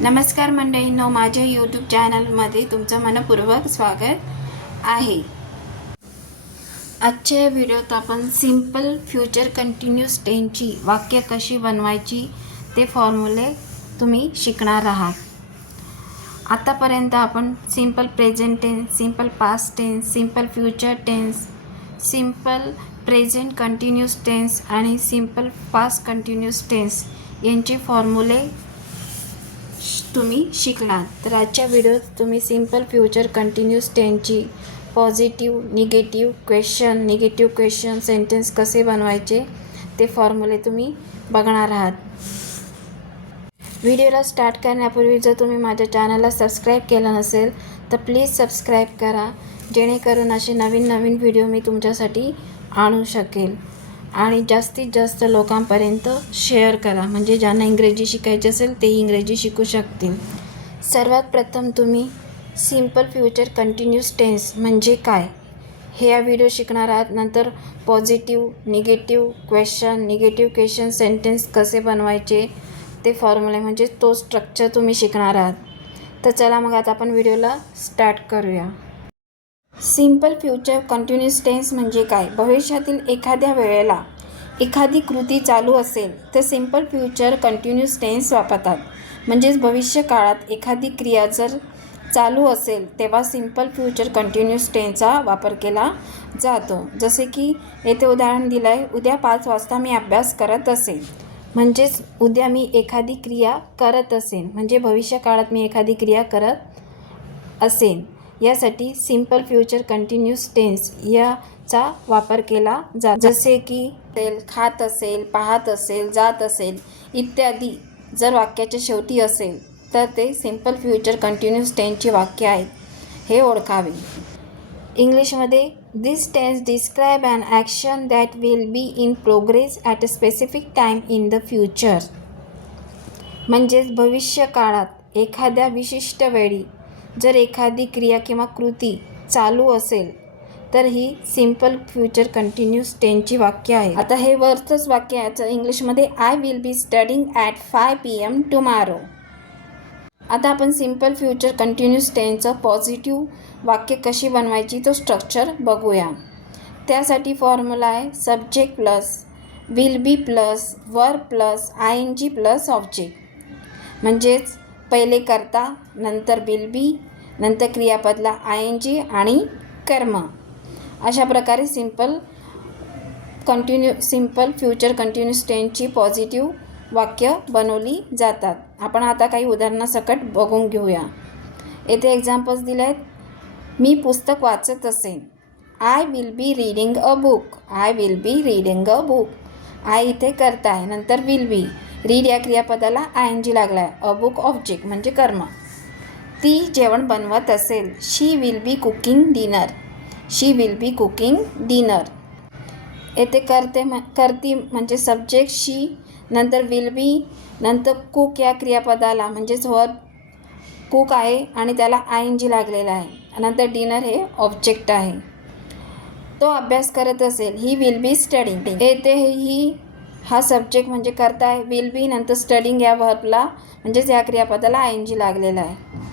नमस्कार मंडळींनो, माझ्या यूट्यूब चॅनलमध्ये तुमचं मनपूर्वक स्वागत आहे। आजच्या या व्हिडिओत आपण सिंपल फ्युचर कंटिन्यूअस टेन्सची वाक्य कशी बनवायची ते फॉर्म्युले तुम्ही शिकणार आहात। आतापर्यंत आपण simple present tense, simple past tense, simple future tense, simple present continuous tense आणि सिंपल पास्ट कंटिन्यूअस टेन्स यांचे फॉर्म्युले तुम्ही शिकलात। तर आजच्या व्हिडिओत तुम्ही सिंपल फ्युचर कंटिन्यूअस टेन्सची पॉझिटिव्ह, निगेटिव्ह क्वेश्चन सेंटेन्स कसे बनवायचे ते फॉर्म्युले तुम्ही बघणार आहात। व्हिडिओला स्टार्ट करण्यापूर्वी जर तुम्ही माझ्या चॅनलला सबस्क्राईब केलं नसेल तर प्लीज सबस्क्राईब करा, जेणेकरून असे नवीन व्हिडिओ मी तुमच्यासाठी आणू शकेल। आणि जास्तीत जास्त लोकांपर्यंत शेअर करा, म्हणजे ज्यांना इंग्रजी शिकायची असेल ते इंग्रजी शिकू शकतील। सर्वात प्रथम तुम्ही सिंपल फ्युचर कंटिन्यूअस टेन्स म्हणजे काय हे या व्हिडिओ शिकणार आहात। नंतर पॉझिटिव्ह, निगेटिव्ह क्वेश्चन सेंटेन्स कसे बनवायचे ते फॉर्म्युले म्हणजे तो स्ट्रक्चर तुम्ही शिकणार आहात। तर चला मग आता आपण व्हिडिओला स्टार्ट करूया। सिंपल फ्युचर कंटिन्यूअस टेन्स म्हणजे काय? भविष्यातील एखाद्या वेळेला एखादी कृती चालू असेल तर सिंपल फ्युचर कंटिन्यूअस टेन्स वापरतात। म्हणजेच भविष्य काळात एखादी क्रिया जर चालू असेल तेव्हा सिंपल फ्युचर कंटिन्यूअस टेन्सचा वापर केला जातो। जसे की येथे उदाहरण दिलं आहे, उद्या 5 वाजता मी अभ्यास करत असेन। म्हणजेच उद्या मी एखादी क्रिया करत असेन, म्हणजे भविष्य काळात मी एखादी क्रिया करत असेन। यासाठी सिंपल फ्युचर कंटिन्यूअस टेन्स याचा वापर केला जातो। जसे की खात असेल, पाहत असेल, जात असेल इत्यादी जर वाक्याच्या शेवटी असेल तर ते सिंपल फ्युचर कंटिन्यूअस टेन्सचे वाक्य आहेत, हे ओळखावे। इंग्लिशमध्ये this tense describe an action that will be in progress at a specific time in the future. म्हणजेच भविष्य काळात एखाद्या विशिष्ट वेळी जर एखादी क्रिया किंवा कृती चालू असेल तर ही सिंपल फ्युचर कंटिन्यूअस टेन्सची वाक्य आहे। आता हे वरचंच वाक्य आहे इंग्लिशमध्ये, I will be studying at 5 PM tomorrow. आता आपण सिंपल फ्युचर कंटिन्यूअस टेन्सचं पॉझिटिव्ह वाक्य कशी बनवायची तो स्ट्रक्चर बघूया। त्यासाठी फॉर्म्युला आहे subject plus will be plus verb plus ING plus object. म्हणजेच पहिले कर्ता, नंतर विल बी, नंतर क्रियापदला ING आणि कर्म। अशा प्रकारे सिंपल फ्युचर कंटिन्यूअस टेन्सची पॉझिटिव्ह वाक्य बनवली जातात। आपण आता काही उदाहरणासकट बघून घेऊया। येथे एक्झाम्पल्स दिले आहेत, मी पुस्तक वाचत असेन। I will be reading a book. I will be reading a book. I इथे कर्ता आहे, नंतर विल बी, रीड या क्रियापदाला ING लागला आहे, अ बुक ऑब्जेक्ट म्हणजे कर्म। ती जेवण बनवत असेल, she will be cooking dinner. She will be cooking dinner. येथे करती म्हणजे सब्जेक्ट शी, नंतर विल बी, नंतर कुक या क्रियापदाला म्हणजेच वर्ब कुक आहे आणि त्याला ING लागलेला आहे, नंतर डिनर हे ऑब्जेक्ट आहे। तो अभ्यास करत असेल, ही विल बी स्टडिंग। येथे ही हा सब्जेक्ट म्हणजे करता आहे, विल बी, नंतर स्टडिंग या वर्बला म्हणजेच या क्रियापदाला ING लागलेला आहे।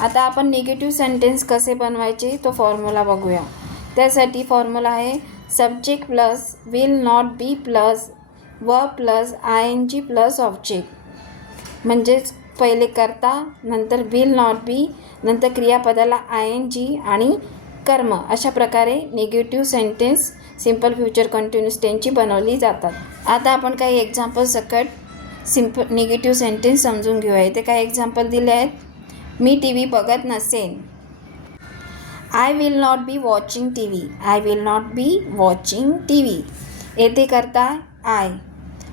आता आपण निगेटिव्ह सेंटेन्स कसे बनवायचे तो फॉर्म्युला बघूया। त्यासाठी फॉर्म्युला आहे subject plus will not be plus verb plus ING plus object. म्हणजेच पहिले कर्ता, नंतर विल नॉट बी, नंतर क्रियापदाला ING आणि कर्म। अशा प्रकारे negative sentence simple future continuous टेन्सची बनवली जातात। आता आपण काही एक्झाम्पल सकट निगेटिव्ह सेंटेन्स समजून घेऊया। इथे काही एक्झाम्पल दिले आहेत, मी TV बघत नसेन। I will not be watching TV। I will not be watching TV। येथे करता आय,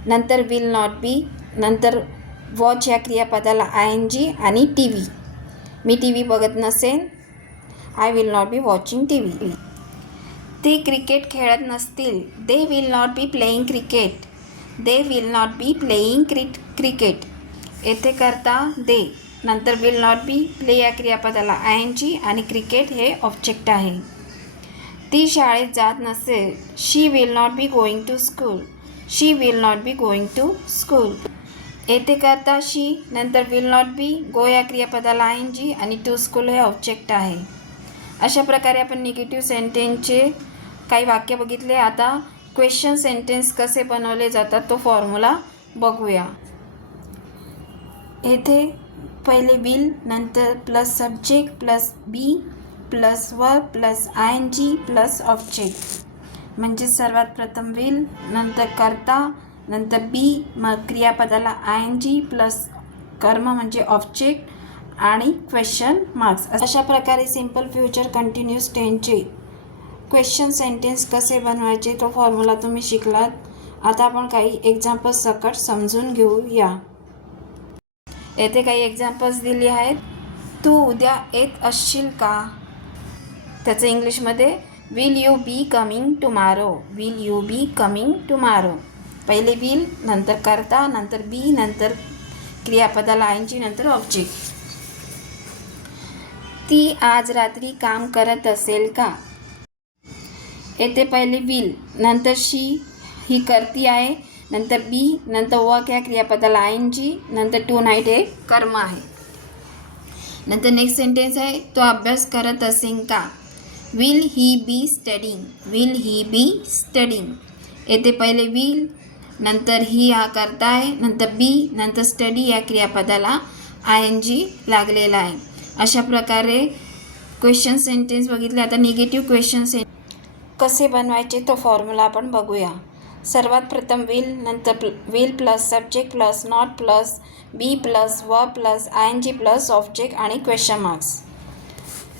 नंतर विल नॉट बी, नंतर वॉच या क्रियापदाला ING आणि TV। मी TV बघत नसेन, I will not be watching TV। ते क्रिकेट खेळत नसतील, they will not be playing cricket. They will not be playing cricket. येथे करता दे, नंतर विल नॉट बी, प्ले या क्रियापदाला ING आणि क्रिकेट हे ऑब्जेक्ट आहे। ती शाळेत जात नसेल, she will not be going to school. She will not be going to school. येथे करता शी, नंतर विल नॉट बी, गो या क्रियापदाला ING आणि टू स्कूल हे ऑब्जेक्ट आहे. अशा प्रकारे आपण निगेटिव्ह सेंटेन्सचे काही वाक्य बघितले. आता क्वेश्चन सेंटेन्स कसे बनवले जातात तो फॉर्म्युला बघूया. येथे पहिले विल, नंतर plus subject plus be plus verb plus ING plus object. म्हणजे सर्वात प्रथम विल, नंतर कर्ता, नंतर बी, मग क्रियापदाला ING प्लस कर्म म्हणजे ऑब्जेक्ट आणि क्वेश्चन मार्क्स. अशा प्रकारे सिंपल फ्युचर कंटिन्यूअस टेन्सचे क्वेश्चन सेंटेन्स कसे बनवायचे तो फॉर्म्युला तुम्ही शिकलात. आता आपण काही एक्झाम्पल्स सकट समजून घेऊया. येथे काही एक्झाम्पल्स दिली आहेत. तू उद्या येत असशील का? त्याचं इंग्लिशमध्ये will you be coming tomorrow. Will you be coming tomorrow. पहिले विल, नंतर कर्ता, नंतर बी, नंतर क्रियापदाला ING, नंतर ऑब्जेक्ट. ती आज रात्री काम करत असेल का? येथे पहिले विल, नंतर शी ही करती आहे, नंतर बी, नंतर वर्क या क्रियापदाला ING, नंतर टू नाईट हे कर्म आहे. नंतर नेक्स्ट सेंटेन्स आहे तो अभ्यास करत असेल का? Will he be studying. Will he be studying. येथे पहिले विल, नंतर ही हा करता आहे, नंतर बी, नंतर स्टडी या क्रियापदाला ING लागलेला आहे. अशा प्रकारे क्वेश्चन सेंटेन्स बघितले. आता निगेटिव्ह क्वेश्चन कसे बनवायचे तो फॉर्म्युला आपण बघूया. सर्वात प्रथम विल, नंतर will plus subject plus not plus be plus verb plus ING plus object आणि क्वेश्चन मार्क्स,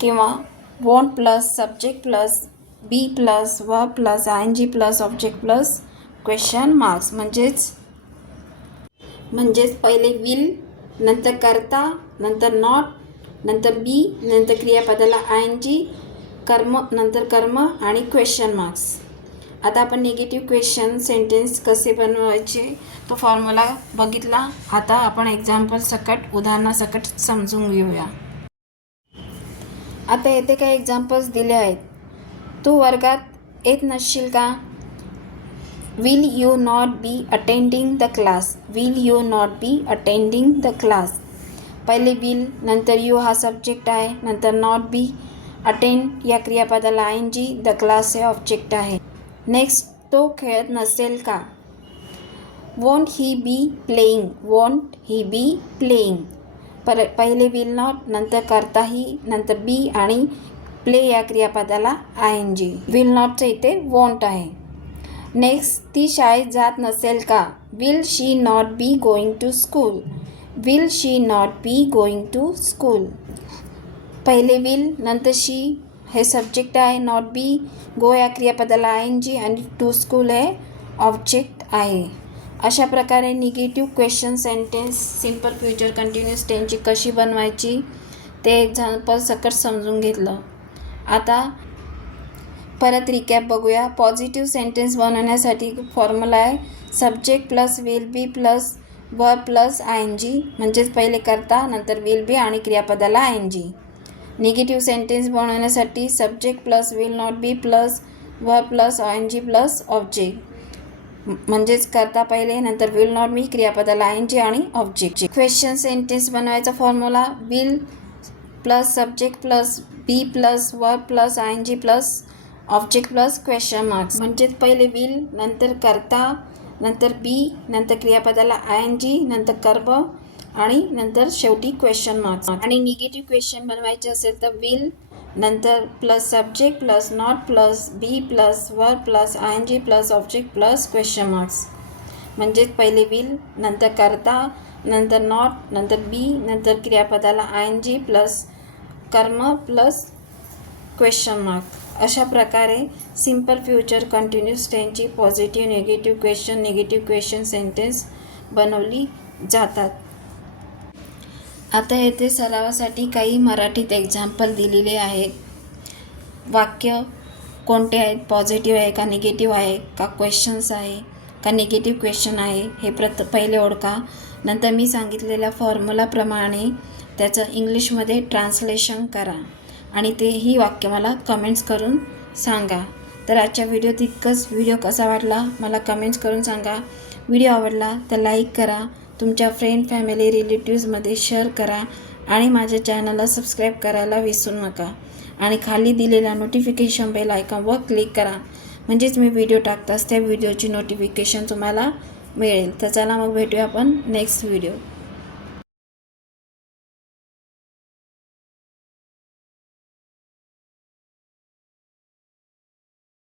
किंवा won't plus subject plus be plus verb plus ING plus object plus question marks. म्हणजेच पहिले will, नंतर करता, नंतर not, नंतर be, नंतर क्रियापदाला ING, कर्म, नंतर कर्म आणि क्वेश्चन मार्क्स. आता आपण निगेटिव्ह क्वेश्चन सेंटेन्स कसे बनवायचे तो फॉर्म्युला बघितला. आता आपण एक्झाम्पल सकट, उदाहरणासकट समजून घेऊया. आता येथे काही एक्झाम्पल्स दिले आहेत. तू वर्गात येत नसशील का? Will you not be attending the class. Will you not be attending the class. पहिले विल, नंतर यू हा सब्जेक्ट आहे, नंतर नॉट बी, अटेंड या क्रियापदाला ING, द क्लास हे ऑब्जेक्ट आहे. नेक्स्ट, तो खेळत नसेल का? Want he be playing. Want he be playing. पहिले विल नॉट, नंतर करता ही, नंतर बी आणि प्ले या क्रियापदाला ING. विल नॉटचं इथे वॉन्ट आहे. नेक्स्ट, ती शाळेत जात नसेल का? Will she not be going to school. Will she not be going to school. पहिले विल, नंतर शी हे सब्जेक्ट आहे, नॉट बी, गो या क्रियापदाला ING आणि टू स्कूल हे ऑब्जेक्ट आहे. अशा प्रकारे negative question sentence simple future continuous टेन्सची कशी बनवायची ते एक्झाम्पल सकट समजून घेतलं. आता परत रिकॅप बघूया. पॉझिटिव्ह सेंटेन्स बनवण्यासाठी फॉर्म्युला आहे subject plus will be plus verb plus ING. म्हणजेच पहिले करता, नंतर विल बी आणि क्रियापदाला ING. निगेटिव्ह सेंटेन्स बनवण्यासाठी subject plus will not be plus verb plus ING plus object. म्हणजेच करता पहिले, नंतर विल नॉट बी, क्रियापदाला ING आणि ऑब्जेक्ट. क्वेश्चन सेंटेन्स बनवायचा formula will plus subject plus be plus verb plus ING plus object plus question marks. म्हणजेच पहिले will, नंतर करता, नंतर बी, नंतर क्रियापदाला ING, नंतर कर्म आणि नंतर शेवटी क्वेश्चन मार्क्स. आणि निगेटिव्ह क्वेश्चन बनवायचे असेल तर विल, नंतर plus subject plus not plus be plus verb plus ING plus object plus question marks. म्हणजेच पहिले विल, नंतर करता, नंतर नॉट, नंतर बी, नंतर क्रियापदाला ING प्लस कर्म प्लस क्वेश्चन मार्क. अशा प्रकारे सिंपल फ्युचर कंटिन्यूअस टेन्सची पॉझिटिव्ह निगेटिव्ह क्वेश्चन सेंटेन्स बनवली जातात. आता येथे सरावासाठी काही मराठीत एक्झाम्पल दिलेले आहेत. वाक्य कोणते आहेत, पॉझिटिव्ह आहे का निगेटिव्ह आहे का क्वेश्चन्स आहे का निगेटिव्ह क्वेश्चन आहे हे पहिले ओळखा. नंतर मी सांगितलेल्या फॉर्म्युलाप्रमाणे त्याचं इंग्लिशमध्ये ट्रान्सलेशन करा आणि तेही वाक्य मला कमेंट्स करून सांगा. तर आजच्या व्हिडिओत इतकंच. व्हिडिओ कसा वाटला मला कमेंट्स करून सांगा. व्हिडिओ आवडला तर लाईक करा. तुमच्या फ्रेंड फॅमिली रिलेटिव्समध्ये शेअर करा आणि माझ्या चॅनलला सबस्क्राईब करायला विसरू नका आणि खाली दिलेल्या नोटिफिकेशन बेल आयकॉनवर क्लिक करा म्हणजेच मी व्हिडिओ टाकताच त्या व्हिडिओची नोटिफिकेशन तुम्हाला मिळेल. तर चला मग भेटूया आपण नेक्स्ट व्हिडिओ.